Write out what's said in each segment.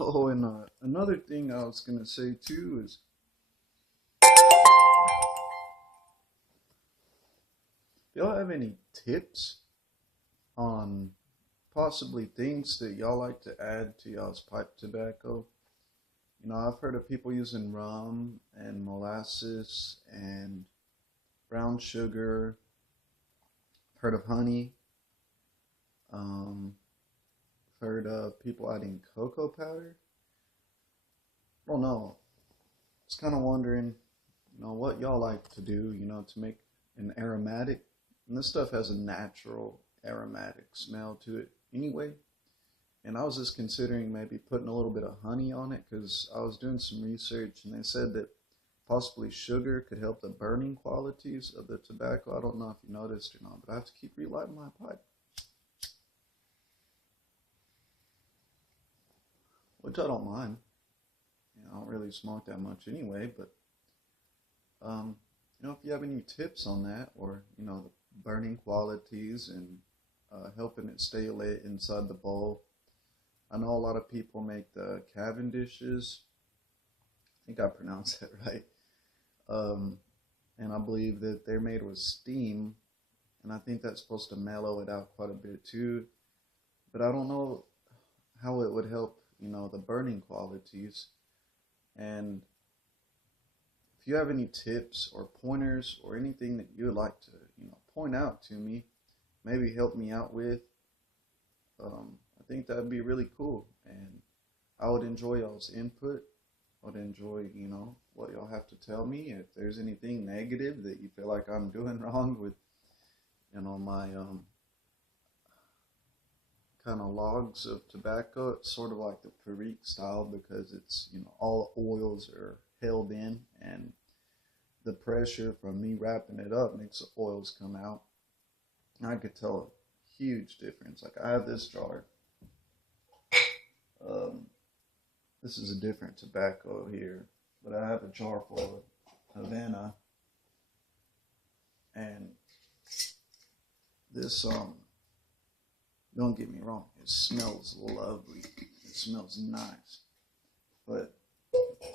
Oh, and another thing I was gonna say too is, do y'all have any tips on possibly things that y'all like to add to y'all's pipe tobacco? I've heard of people using rum and molasses and brown sugar. Heard of honey. Um, Heard of people adding cocoa powder. I don't know. Just kind of wondering, what y'all like to do, to make an aromatic. And this stuff has a natural aromatic smell to it anyway. And I was just considering maybe putting a little bit of honey on it because I was doing some research and they said that possibly sugar could help the burning qualities of the tobacco. I don't know if you noticed or not, but I have to keep relighting my pipe, which I don't mind. I don't really smoke that much anyway, but um, if you have any tips on that or, the burning qualities and helping it stay lit inside the bowl. I know a lot of people make the Cavendishes. I think I pronounced that right. Um, and I believe that they're made with steam, and I think that's supposed to mellow it out quite a bit too. But I don't know how it would help, the burning qualities. And if you have any tips or pointers or anything that you would like to, point out to me, maybe help me out with, I think that'd be really cool. And I would enjoy y'all's input. I would enjoy, what y'all have to tell me. If there's anything negative that you feel like I'm doing wrong with, my kind of logs of tobacco, it's sort of like the Perique style because it's, all oils are held in and the pressure from me wrapping it up makes the oils come out. I could tell a huge difference. Like I have this jar. Um, this is a different tobacco here, but I have a jar full of Havana, and this don't get me wrong, it smells lovely. It smells nice, but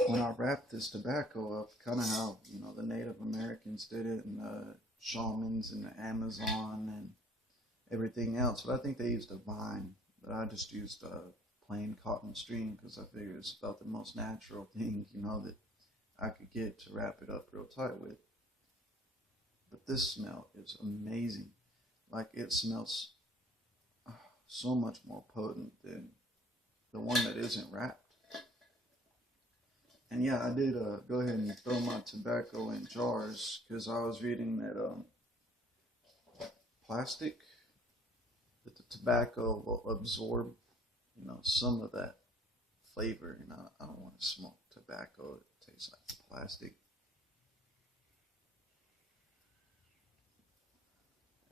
when I wrap this tobacco up, kind of how the Native Americans did it, and the shamans in the Amazon and everything else. But I think they used a vine, but I just used a plain cotton string because I figured it's about the most natural thing, that I could get to wrap it up real tight with. But this smell is amazing. Like it smells so much more potent than the one that isn't wrapped. And yeah, I did go ahead and throw my tobacco in jars because I was reading that plastic, that the tobacco will absorb, some of that flavor. And I don't want to smoke tobacco that tastes like plastic.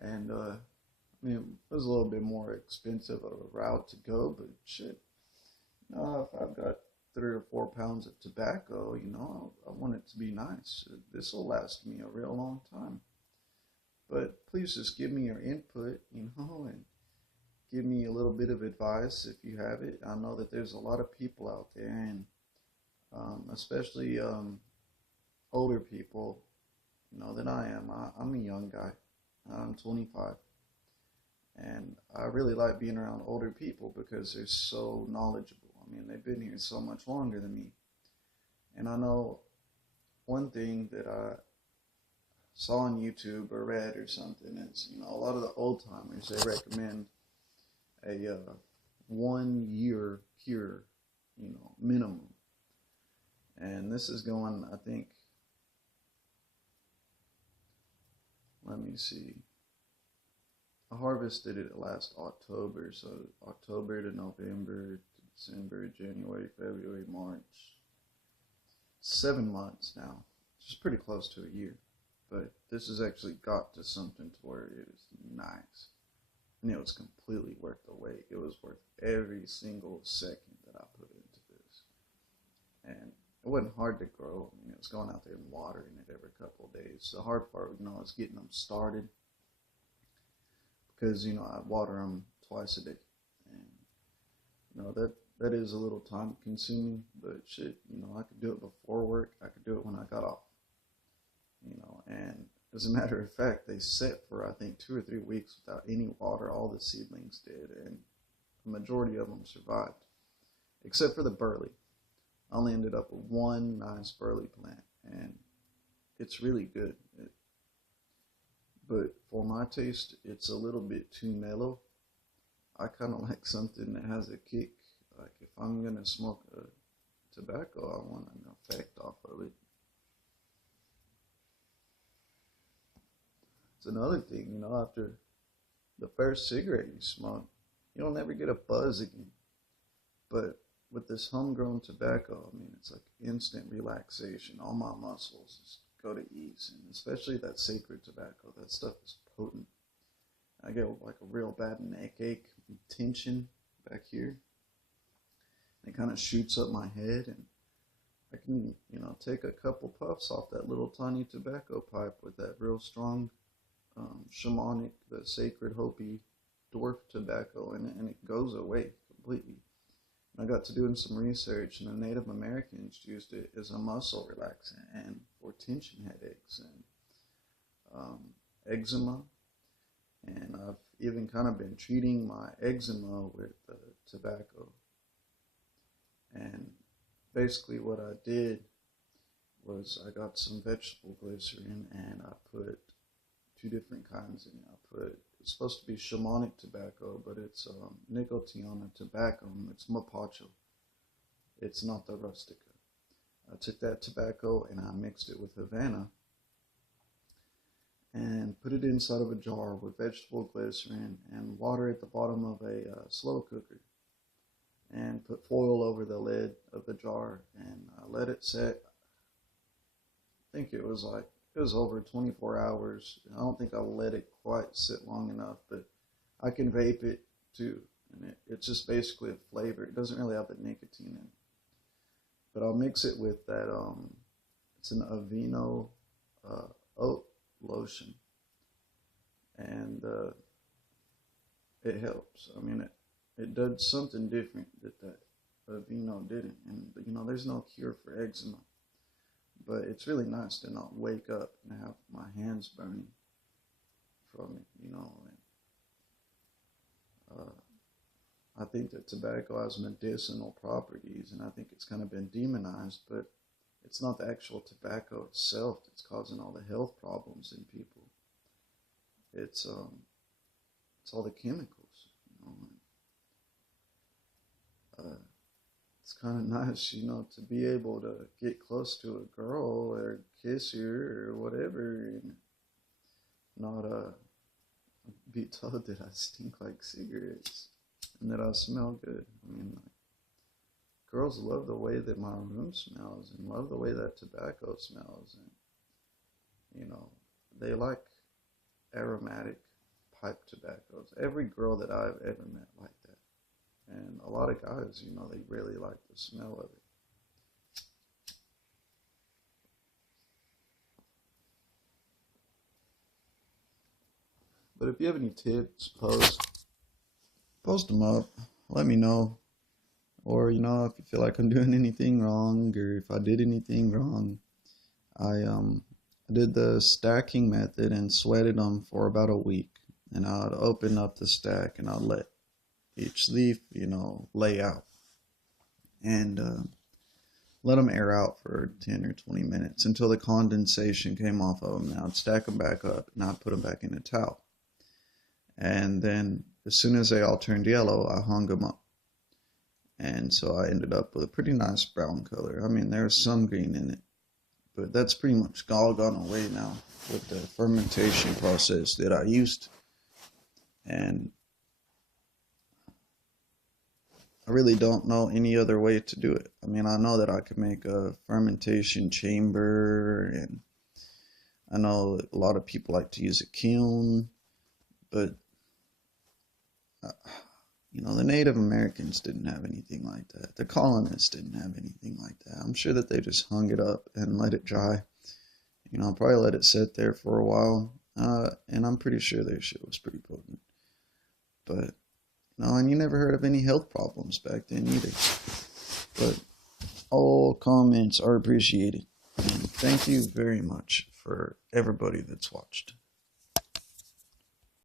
And it was a little bit more expensive of a route to go, but shit, if I've got 3 or 4 pounds of tobacco, I want it to be nice. This will last me a real long time. But please just give me your input, and give me a little bit of advice if you have it. I know that there's a lot of people out there, and especially older people, than I am. I'm a young guy. I'm 25. And I really like being around older people because they're so knowledgeable. I mean, they've been here so much longer than me. And I know one thing that I saw on YouTube or read or something is, a lot of the old timers, they recommend a 1 year cure, minimum. And this is going, I think, let me see. I harvested it last October, so October to November, to December, January, February, March. 7 months now, which is pretty close to a year. But this has actually got to something to where it is nice. And it was completely worth the wait. It was worth every single second that I put into this. And it wasn't hard to grow. I mean, it was going out there and watering it every couple of days. The hard part, is getting them started. Because, I water them twice a day. And, that that is a little time consuming, but shit, you know, I could do it before work. I could do it when I got off, you know, and as a matter of fact, they set for, I think, 2 or 3 weeks without any water. All the seedlings did, and the majority of them survived, except for the burley. I only ended up with one nice burley plant, and it's really good. But for my taste, it's a little bit too mellow. I kind of like something that has a kick. Like if I'm gonna smoke a tobacco, I want an effect off of it. It's another thing, you know, after the first cigarette you smoke, you don't ever get a buzz again. But with this homegrown tobacco, I mean, it's like instant relaxation. All my muscles just go to ease, and especially that sacred tobacco. That stuff is potent. I get like a real bad neck ache and tension back here. It kind of shoots up my head, and I can, you know, take a couple puffs off that little tiny tobacco pipe with that real strong shamanic, the sacred Hopi dwarf tobacco, and it goes away completely. And I got to doing some research, and the Native Americans used it as a muscle relaxant and for tension headaches and eczema. And I've even kind of been treating my eczema with tobacco. And basically what I did was I got some vegetable glycerin, and I put 2 different kinds in it. It's supposed to be shamanic tobacco, but it's Nicotiana tobacco. It's Mapacho. It's not the Rustica. I took that tobacco and I mixed it with Havana and put it inside of a jar with vegetable glycerin and water at the bottom of a slow cooker, and put foil over the lid of the jar, and I let it set. I think it was over 24 hours. I don't think I let it quite sit long enough, but I can vape it too. And it's just basically a flavor. It doesn't really have the nicotine in it. But I'll mix it with that, it's an Aveeno oat lotion. And it helps. I mean, it does something different that Aveeno didn't. And, you know, there's no cure for eczema. But it's really nice to not wake up and have my hands burning from it, you know. And, I think that tobacco has medicinal properties, and I think it's kind of been demonized, but it's not the actual tobacco itself that's causing all the health problems in people. It's all the chemicals, you know. It's kind of nice, you know, to be able to get close to a girl or kiss her or whatever, and not be told that I stink like cigarettes and that I smell good. I mean, like, girls love the way that my room smells and love the way that tobacco smells, and, you know, they like aromatic pipe tobaccos. Every girl that I've ever met like that. And a lot of guys, you know, they really like the smell of it. But if you have any tips, post them up. Let me know. Or, you know, if you feel like I'm doing anything wrong, or if I did anything wrong. I did the stacking method and sweated them for about a week. And I'd open up the stack and I'd let each leaf, you know, lay out, and let them air out for 10 or 20 minutes until the condensation came off of them. Now I'd stack them back up, and I'd put them back in a towel. And then as soon as they all turned yellow, I hung them up. And so I ended up with a pretty nice brown color. I mean, there's some green in it, but that's pretty much all gone away now with the fermentation process that I used. And I really don't know any other way to do it. I mean, I know that I could make a fermentation chamber, and I know a lot of people like to use a kiln, but, you know, the Native Americans didn't have anything like that. The colonists didn't have anything like that. I'm sure that they just hung it up and let it dry. You know, probably let it sit there for a while, and I'm pretty sure their shit was pretty potent. But No, and you never heard of any health problems back then either. But all comments are appreciated. And thank you very much for everybody that's watched.